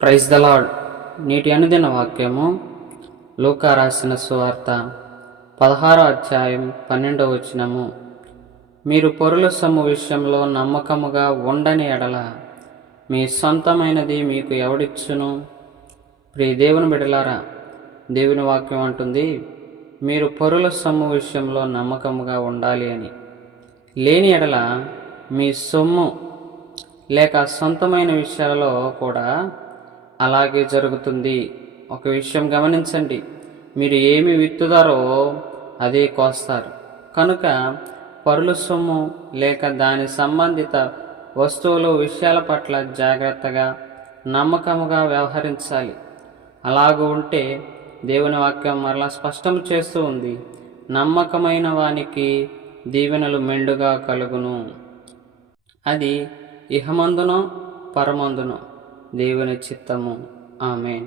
Praise the lord. నేటి అనుదిన వాక్యము లూకా రాసిన సువార్త 16వ అధ్యాయం 12వ వచనము. మీరు పరుల సొమ్ము విషయంలో నమ్మకముగా ఉండని ఎడల మీ సొంతమైనది మీకు ఎవడిచ్చును? ప్రియ దేవుని బిడ్డలారా, దేవుని వాక్యం అంటుంది, మీరు పరుల సొమ్ము విషయంలో నమ్మకముగా ఉండాలి అని. లేని ఎడల మీ సొమ్ము లేక సొంతమైన విషయాలలో కూడా అలాగే జరుగుతుంది. ఒక విషయం గమనించండి, మీరు ఏమి విత్తుతారో అదే కోస్తారు. కనుక పరుల సొమ్ము లేక దాని సంబంధిత వస్తువులు విషయాల పట్ల జాగ్రత్తగా నమ్మకముగా వ్యవహరించాలి. అలాగూ ఉంటే దేవుని వాక్యం మరలా స్పష్టం చేస్తూ ఉంది, నమ్మకమైన వానికి దీవెనలు మెండుగా కలుగును. అది ఇహమందునో పరమందునో దేవుని చిత్తము. ఆమేన్.